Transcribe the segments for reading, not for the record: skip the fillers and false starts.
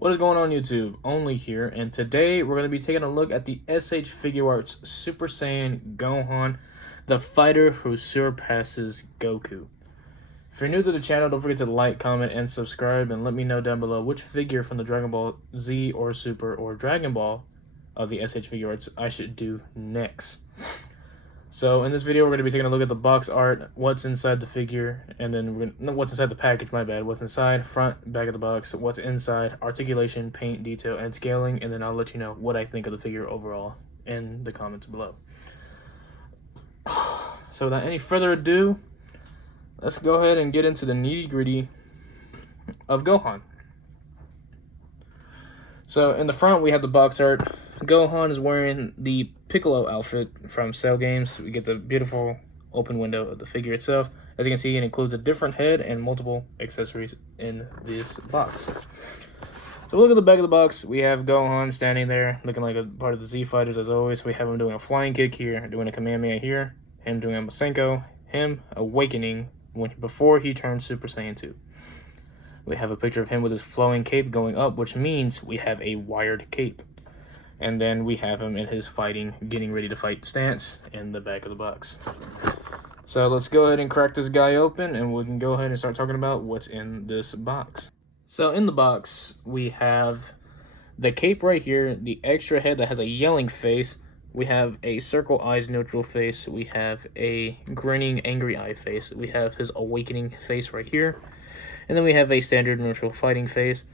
What is going on YouTube? Only here, and today we're going to be taking a look at the SH Figuarts Super Saiyan Gohan, the fighter who surpasses Goku. If you're new to the channel, don't forget to like, comment, and subscribe, and let me know down below which figure from the Dragon Ball Z or Super or Dragon Ball of the SH Figuarts I should do next. So in this video, we're going to be taking a look at the box art, what's inside the figure, and then what's inside the package, my bad. What's inside, front, back of the box, what's inside, articulation, paint, detail, and scaling, and then I'll let you know what I think of the figure overall in the comments below. So without any further ado, let's go ahead and get into the nitty-gritty of Gohan. So in the front, we have the box art. Gohan is wearing the Piccolo outfit from Cell Games. We get the beautiful open window of the figure itself. As you can see, it includes a different head and multiple accessories in this box. So look at the back of the box. We have Gohan standing there, looking like a part of the Z Fighters as always. We have him doing a flying kick here, doing a Kamehameha here, him doing a Masenko, him awakening before he turns Super Saiyan 2. We have a picture of him with his flowing cape going up, which means we have a wired cape. And then we have him in his getting ready to fight stance in the back of the box. So let's go ahead and crack this guy open, and we can go ahead and start talking about what's in this box. So in the box, we have the cape right here, the extra head that has a yelling face. We have a circle eyes neutral face. We have a grinning angry eye face. We have his awakening face right here. And then we have a standard neutral fighting face.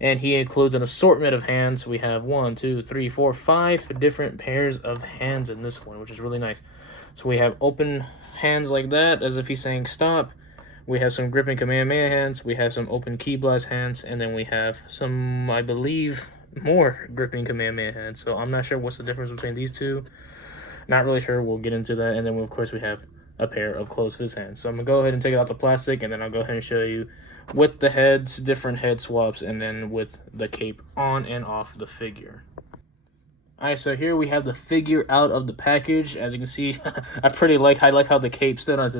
And he includes an assortment of hands. We have 1, 2, 3, 4, 5 different pairs of hands in this one, which is really nice. So we have open hands like that, as if he's saying stop. We have some gripping Kamehameha hands. We have some open Ki Blast hands. And then we have some, I believe, more gripping Kamehameha hands. So I'm not sure what's the difference between these two. Not really sure. We'll get into that. And then, of course, we have a pair of closed fist hands. So I'm going to go ahead and take it out the plastic, and then I'll go ahead and show you with the heads, different head swaps, and then with the cape on and off the figure. Alright, so here we have the figure out of the package. As you can see, I like how the cape stood on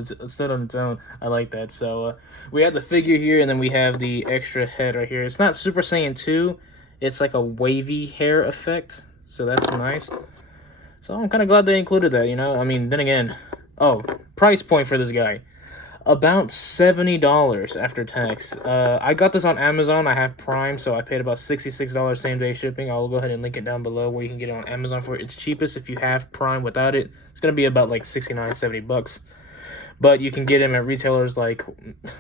its own. I like that. So we have the figure here, and then we have the extra head right here. It's not Super Saiyan 2. It's like a wavy hair effect, so that's nice. So I'm kind of glad they included that, you know? I mean, then again, oh, price point for this guy. About $70 after tax. I got this on Amazon. I have Prime, so I paid about $66 same-day shipping. I'll go ahead and link it down below where you can get it on Amazon for it. It's cheapest if you have Prime. Without it, it's going to be about like $69, $70. But you can get them at retailers like,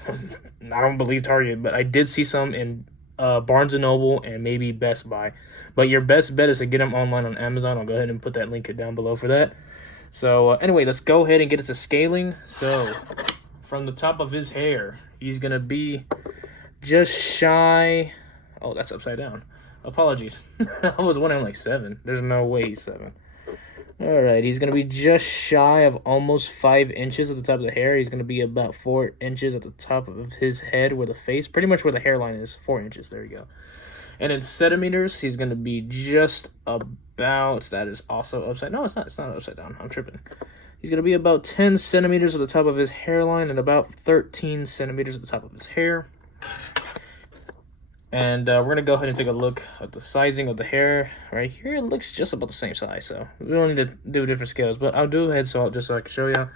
I don't believe Target, but I did see some in Barnes & Noble and maybe Best Buy. But your best bet is to get them online on Amazon. I'll go ahead and put that link down below for that. So anyway, let's go ahead and get it to scaling. So from the top of his hair, he's going to be just shy. Oh, that's upside down. Apologies. I was wondering like 7. There's no way he's 7. All right, he's going to be just shy of almost 5 inches at the top of the hair. He's going to be about 4 inches at the top of his head where the face, pretty much where the hairline is, 4 inches. There you go. And in centimeters, he's going to be just about, that is also upside, no, it's not upside down. I'm tripping. He's going to be about 10 centimeters at the top of his hairline and about 13 centimeters at the top of his hair. And we're going to go ahead and take a look at the sizing of the hair. Right here, it looks just about the same size, so we don't need to do different scales, but I'll do a head swap just so I can show you.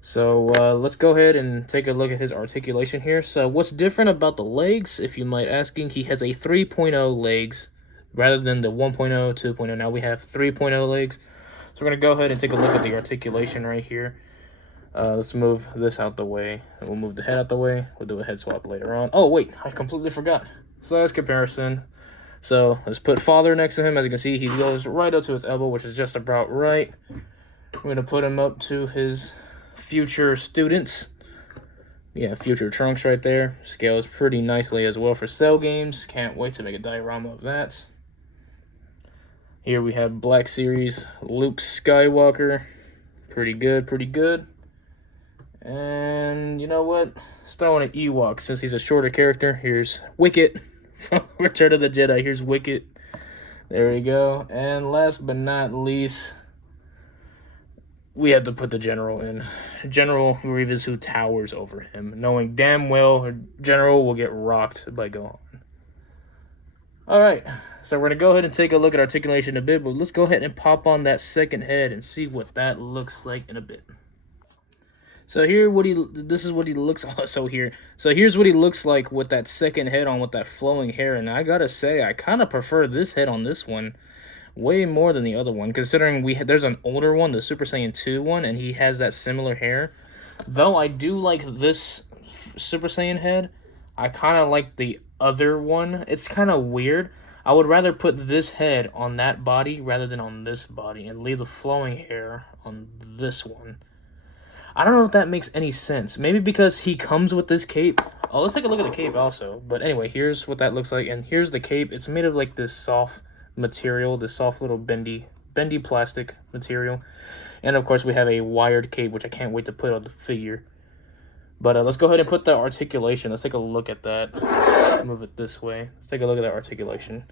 So let's go ahead and take a look at his articulation here. So what's different about the legs, if you might asking, he has a 3.0 legs rather than the 1.0, 2.0. Now we have 3.0 legs. So we're going to go ahead and take a look at the articulation right here. Let's move this out the way. We'll move the head out the way. We'll do a head swap later on. Oh, wait, I completely forgot. Size comparison. So let's put father next to him. As you can see, he goes right up to his elbow, which is just about right. We're going to put him up to his future students. Yeah, future Trunks right there. Scales pretty nicely as well for Cell Games. Can't wait to make a diorama of that. Here we have Black Series Luke Skywalker. Pretty good, pretty good. And you know what? Let's throw in an Ewok since he's a shorter character. Here's Wicket from Return of the Jedi. Here's Wicket. There we go. And last but not least, we had to put the General in. General Grievous, who towers over him, knowing damn well General will get rocked by Gohan. All right, so we're gonna go ahead and take a look at articulation in a bit, but let's go ahead and pop on that second head and see what that looks like in a bit. So here, this is what he looks. So here's what he looks like with that second head on, with that flowing hair. And I gotta say, I kind of prefer this head on this one way more than the other one, considering there's an older one, the Super Saiyan 2 one, and he has that similar hair. Though I do like this Super Saiyan head, I kind of like the other one. It's kind of weird. I would rather put this head on that body rather than on this body and leave the flowing hair on this one. I don't know if that makes any sense. Maybe because he comes with this cape. Oh, let's take a look at the cape also. But anyway, here's what that looks like. And here's the cape. It's made of like this soft material, this soft little bendy plastic material. And of course, we have a wired cape, which I can't wait to put on the figure. But let's go ahead and put the articulation. Let's take a look at that. Move it this way. Let's take a look at that articulation.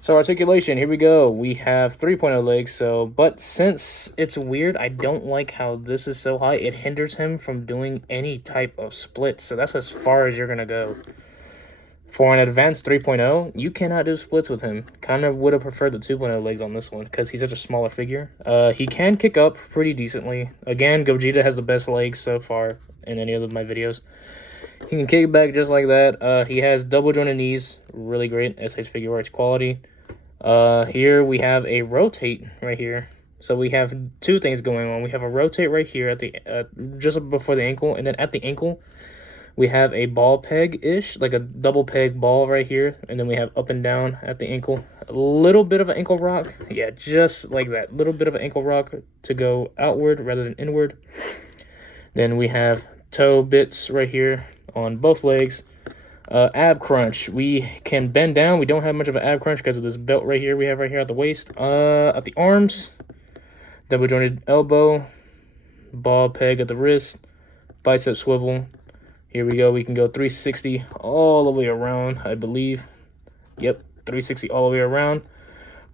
So articulation, here we go. We have 3.0 legs, but since it's weird, I don't like how this is so high. It hinders him from doing any type of splits, so that's as far as you're going to go. For an advanced 3.0, you cannot do splits with him. Kind of would have preferred the 2.0 legs on this one, because he's such a smaller figure. He can kick up pretty decently. Again, Gogeta has the best legs so far in any of my videos. He can kick back just like that. He has double jointed knees, really great SH Figuarts quality. Here we have a rotate right here. So we have two things going on. We have a rotate right here at the just before the ankle, and then at the ankle we have a ball peg-ish, like a double peg ball right here, and then we have up and down at the ankle. A little bit of an ankle rock, yeah, just like that. Little bit of an ankle rock to go outward rather than inward. Then we have toe bits right here on both legs. Ab crunch. We can bend down. We don't have much of an ab crunch because of this belt right here we have right here at the waist. At the arms, double jointed elbow, ball peg at the wrist, bicep swivel. Here we go. We can go 360 all the way around, I believe. Yep, 360 all the way around.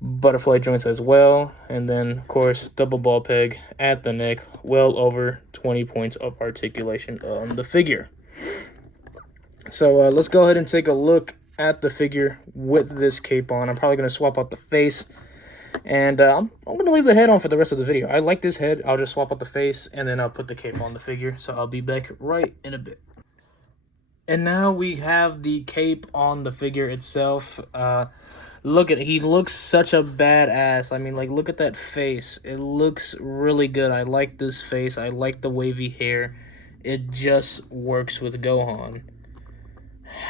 Butterfly joints as well. And then, of course, double ball peg at the neck. Well over 20 points of articulation on the figure. So let's go ahead and take a look at the figure with this cape on. I'm probably going to swap out the face. And I'm going to leave the head on for the rest of the video. I like this head. I'll just swap out the face, and then I'll put the cape on the figure. So I'll be back right in a bit. And now we have the cape on the figure itself. Look at it. He looks such a badass. I mean, like, look at that face. It looks really good. I like this face. I like the wavy hair. It just works with Gohan.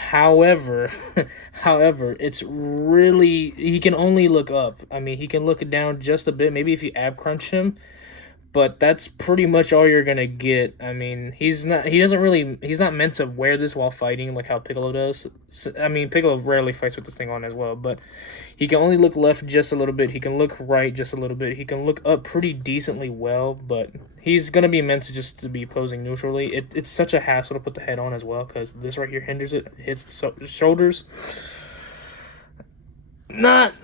However, it's really, he can only look up. I mean, he can look down just a bit, maybe if you ab crunch him, but that's pretty much all you're gonna get. I mean, he's not meant to wear this while fighting like how Piccolo does. I mean, Piccolo rarely fights with this thing on as well, but he can only look left just a little bit. He can look right just a little bit. He can look up pretty decently well, but he's gonna be meant to just to be posing neutrally. It's such a hassle to put the head on as well, because this right here hinders it. Hits the shoulders. Not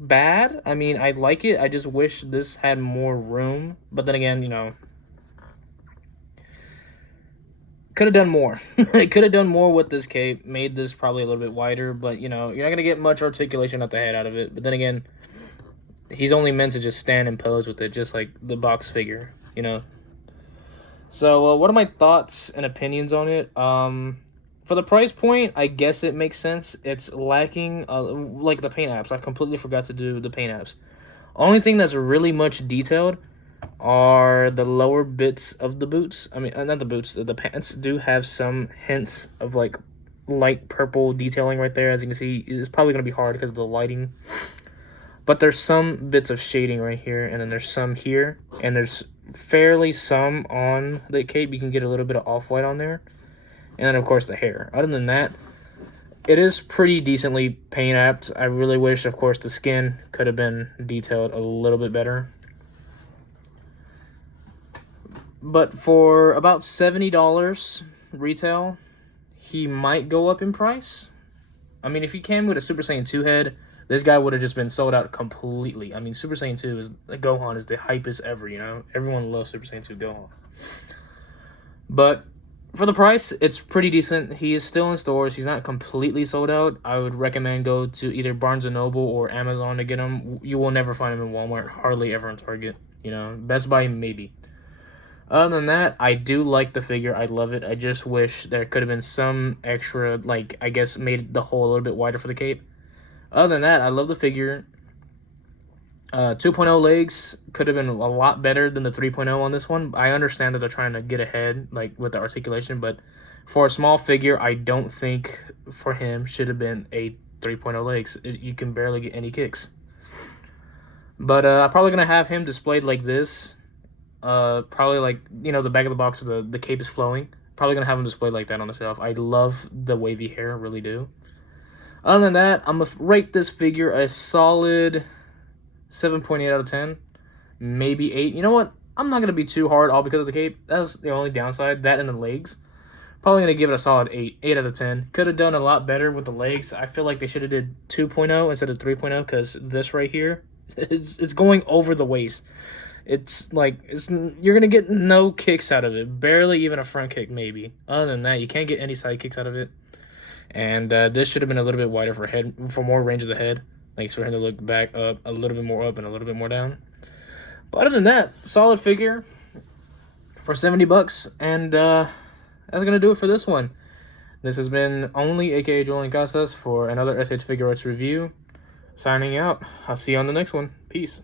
bad. I mean, I like it. I just wish this had more room. But then again, you know, could have done more. Could have done more with this cape. Made this probably a little bit wider. But, you know, you're not going to get much articulation at the head out of it. But then again, he's only meant to just stand and pose with it, just like the box figure, you know. So, what are my thoughts and opinions on it? For the price point, I guess it makes sense. It's lacking, like the paint apps. I completely forgot to do the paint apps. Only thing that's really much detailed are the lower bits of the boots. I mean, not the boots. The pants do have some hints of, like, light purple detailing right there. As you can see, it's probably going to be hard because of the lighting. But there's some bits of shading right here, and then there's some here. And there's fairly some on the cape. You can get a little bit of off-white on there. And then, of course, the hair. Other than that, it is pretty decently paint-apped. I really wish, of course, the skin could have been detailed a little bit better. But for about $70 retail, he might go up in price. I mean, if he came with a Super Saiyan 2 head, this guy would have just been sold out completely. I mean, Super Saiyan 2 is, Gohan is the hypest ever, you know? Everyone loves Super Saiyan 2 Gohan. But For the price, it's pretty decent. He is still in stores. He's not completely sold out. I would recommend go to either Barnes & Noble or Amazon to get him. You will never find him in Walmart, hardly ever in Target. You know, Best Buy, maybe. Other than that, I do like the figure. I love it. I just wish there could have been some extra, like, I guess, made the hole a little bit wider for the cape. Other than that, I love the figure. 2.0 legs could have been a lot better than the 3.0 on this one. I understand that they're trying to get ahead, like, with the articulation, but for a small figure, I don't think for him should have been a 3.0 legs. You can barely get any kicks. But I'm probably going to have him displayed like this. Probably like, you know, the back of the box where the cape is flowing. Probably going to have him displayed like that on the shelf. I love the wavy hair, really do. Other than that, I'm going to rate this figure a solid 7.8 out of 10. Maybe 8. You know what? I'm not going to be too hard all because of the cape. That's the only downside. That and the legs. Probably going to give it a solid 8. 8 out of 10. Could have done a lot better with the legs. I feel like they should have did 2.0 instead of 3.0 because this right here, it's going over the waist. It's like, you're going to get no kicks out of it. Barely even a front kick, maybe. Other than that, you can't get any side kicks out of it. And this should have been a little bit wider for more range of the head. Like, for him to look back up, a little bit more up and a little bit more down. But other than that, solid figure for 70 bucks. And that's going to do it for this one. This has been Only, aka Julian Casas, for another SH Figuarts review. Signing out. I'll see you on the next one. Peace.